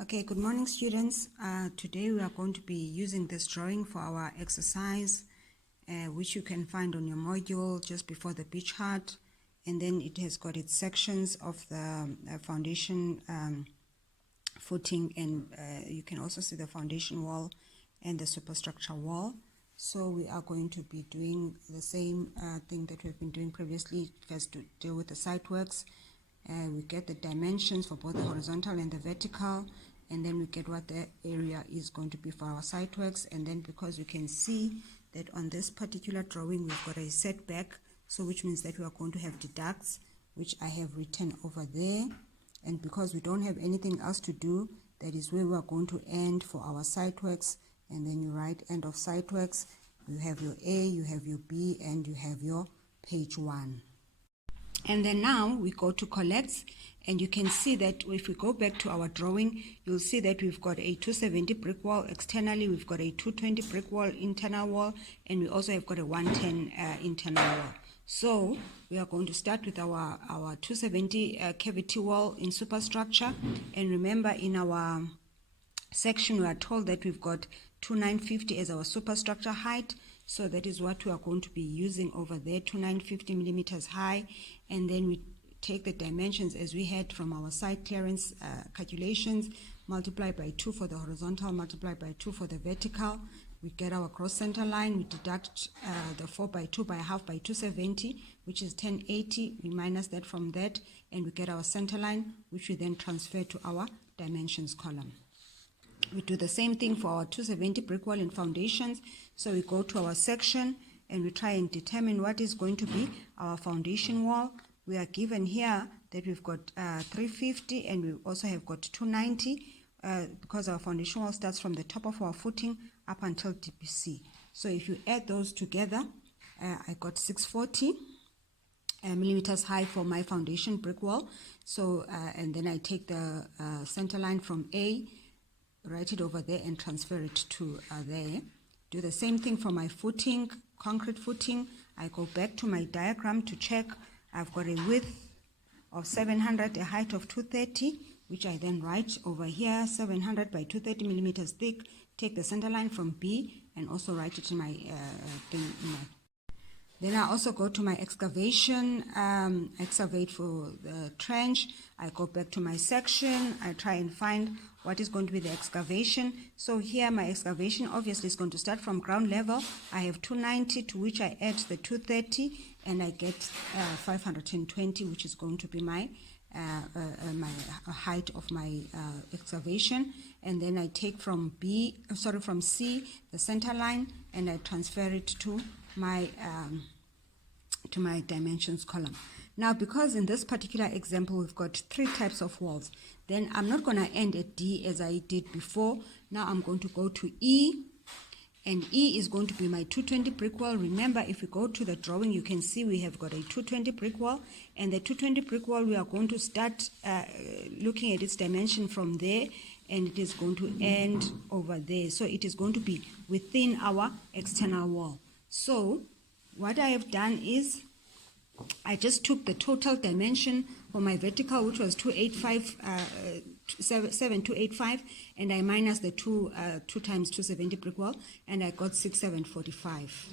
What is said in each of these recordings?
Okay, good morning students. Today we are going to be using this drawing for our exercise, which you can find on your module just before the beach hut, and then it has got its sections of the foundation footing, and you can also see the foundation wall and the superstructure wall. So we are going to be doing the same thing that we've been doing previously. First, to deal with the site works. We get the dimensions for both the horizontal and the vertical, and then we get what the area is going to be for our site works. And then because we can see that on this particular drawing we've got a setback, so which means that we are going to have deducts, which I have written over there. And because we don't have anything else to do, that is where we are going to end for our site works. And then you write end of site works. You have your A, you have your B, and you have your page 1. And then now we go to collects, and you can see that if we go back to our drawing, you'll see that we've got a 270 brick wall externally, we've got a 220 brick wall internal wall, and we also have got a 110 internal wall. So we are going to start with our 270 cavity wall in superstructure. And remember, in our section we are told that we've got 2950 as our superstructure height. So that is what we are going to be using over there, 2950 millimeters high. And then we take the dimensions as we had from our site clearance calculations, multiply by 2 for the horizontal, multiply by 2 for the vertical. We get our cross center line, we deduct the 4 by 2 by half by 270, which is 1080. We minus that from that, and we get our center line, which we then transfer to our dimensions column. We do the same thing for our 270 brick wall and foundations. So we go to our section and we try and determine what is going to be our foundation wall. We are given here that we've got 350 and we also have got 290 because our foundation wall starts from the top of our footing up until DPC. So if you add those together, I got 640 millimeters high for my foundation brick wall. So and then I take the center line from A, write it over there and transfer it to there. Do the same thing for my footing, concrete footing. I go back to my diagram to check. I've got a width of 700, a height of 230, which I then write over here, 700 by 230 millimeters thick. Take the center line from B and also write it in my thing. Then I also go to my excavation, excavate for the trench. I go back to my section. I try and find what is going to be the excavation. So here my excavation obviously is going to start from ground level. I have 290, to which I add the 230, and I get 520, which is going to be my my height of my excavation. And then I take from from C, the center line, and I transfer it to my dimensions column. Now, because in this particular example we've got 3 types of walls, then I'm not going to end at D as I did before. Now I'm going to go to E, and E is going to be my 220 brick wall. Remember, if we go to the drawing, you can see we have got a 220 brick wall, and the 220 brick wall, we are going to start looking at its dimension from there, and it is going to end over there. So it is going to be within our external wall. So what I have done is I just took the total dimension for my vertical, which was 7285, and I minus the 2 times 270 brick wall, and I got 6745.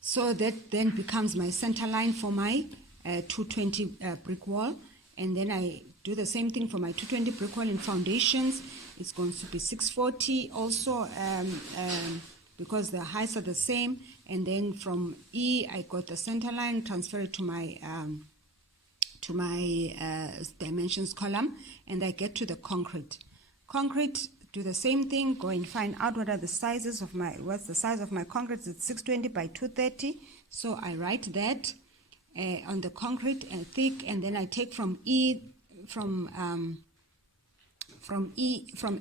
So that then becomes my center line for my 220 brick wall. And then I do the same thing for my 220 brick wall in foundations. It's going to be 640 also, because the heights are the same. And then from E, I got the center line, transfer it to my dimensions column, and I get to the concrete. Concrete, do the same thing, go and find out what are the sizes of my, what's the size of my concrete. It's 620 by 230. So I write that on the concrete thick, and then I take from E, from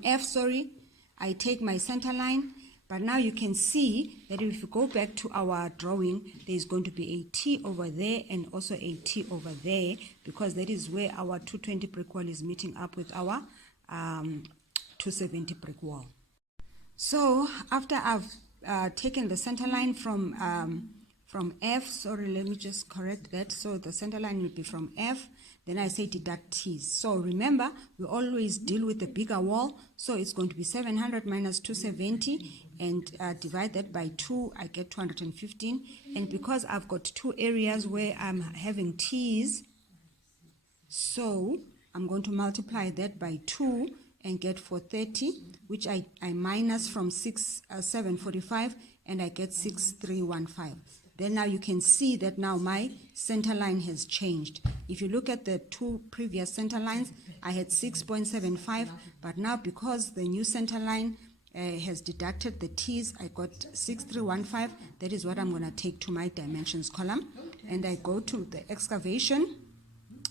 F, I take my center line. But now you can see that if you go back to our drawing, there is going to be a T over there and also a T over there, because that is where our 220 brick wall is meeting up with our 270 brick wall. So after I've taken the center line from F, let me just correct that. So the center line will be from F. then I say deduct T's. So remember, we always deal with the bigger wall, so it's going to be 700 minus 270, and divide that by 2, I get 215. And because I've got two areas where I'm having T's, so I'm going to multiply that by 2 and get 430, which I minus from 745, and I get 6315. Then now you can see that now my center line has changed. If you look at the two previous center lines, I had 6.75, but now because the new center line has deducted the T's, I got 6315. That is what I'm going to take to my dimensions column. And I go to the excavation.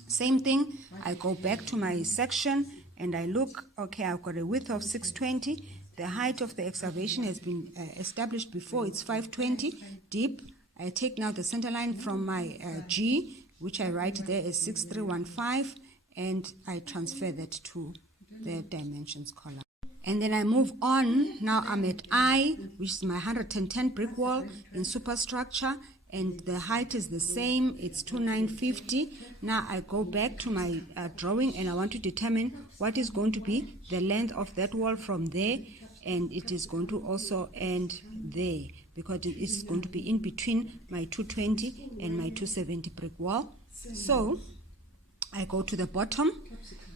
Same thing, I go back to my section and I look, okay, I've got a width of 620. The height of the excavation has been established before, it's 520 deep. I take now the center line from my G, which I write there as 6315, and I transfer that to the dimensions column. And then I move on. Now I'm at I, which is my 110 brick wall in superstructure, and the height is the same, it's 2950. Now I go back to my drawing and I want to determine what is going to be the length of that wall from there, and it is going to also end there, because it is going to be in between my 220 and my 270 brick wall. So I go to the bottom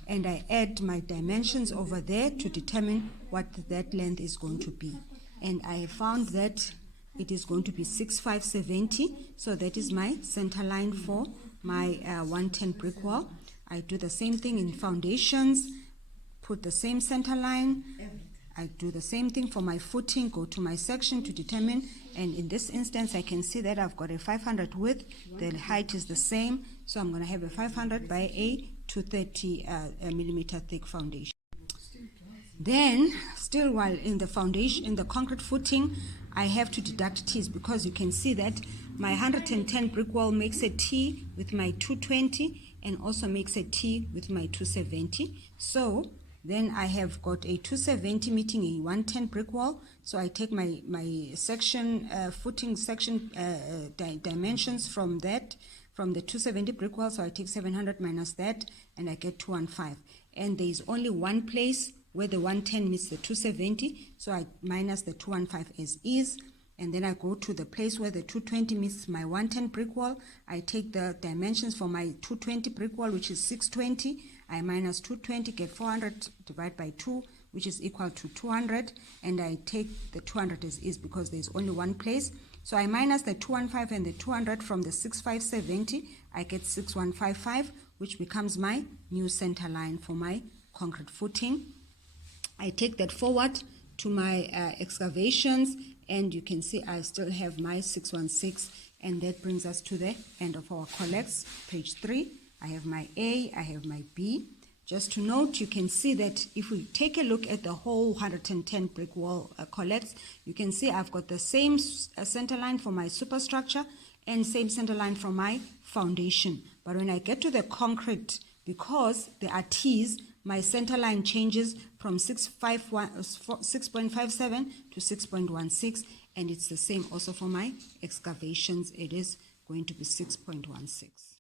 and I add my dimensions over there to determine what that length is going to be. And I found that it is going to be 6570, so that is my center line for my 110 brick wall. I do the same thing in foundations, put the same center line. I do the same thing for my footing, go to my section to determine, and in this instance I can see that I've got a 500 width, the height is the same, so I'm going to have a 500 by a 230 millimeter thick foundation. Then, still while in the foundation, in the concrete footing, I have to deduct T's, because you can see that my 110 brick wall makes a T with my 220 and also makes a T with my 270. So then I have got a 270 meeting a 110 brick wall. So I take my section, footing section dimensions from that, from the 270 brick wall. So I take 700 minus that and I get 215. And there is only one place where the 110 meets the 270. So I minus the 215 as is. And then I go to the place where the 220 meets my 110 brick wall. I take the dimensions for my 220 brick wall, which is 620. I minus 220, get 400, divide by 2, which is equal to 200. And I take the 200 as is because there's only one place. So I minus the 215 and the 200 from the 6570. I get 6155, which becomes my new center line for my concrete footing. I take that forward to my excavations, and you can see I still have my 616, and that brings us to the end of our collects, page 3. I have my A, I have my B. Just to note, you can see that if we take a look at the whole 110 brick wall collects, you can see I've got the same center line for my superstructure and same center line for my foundation. But when I get to the concrete, because there are T's, my center line changes from 6.57 to 6.16, and it's the same also for my excavations. It is going to be 6.16.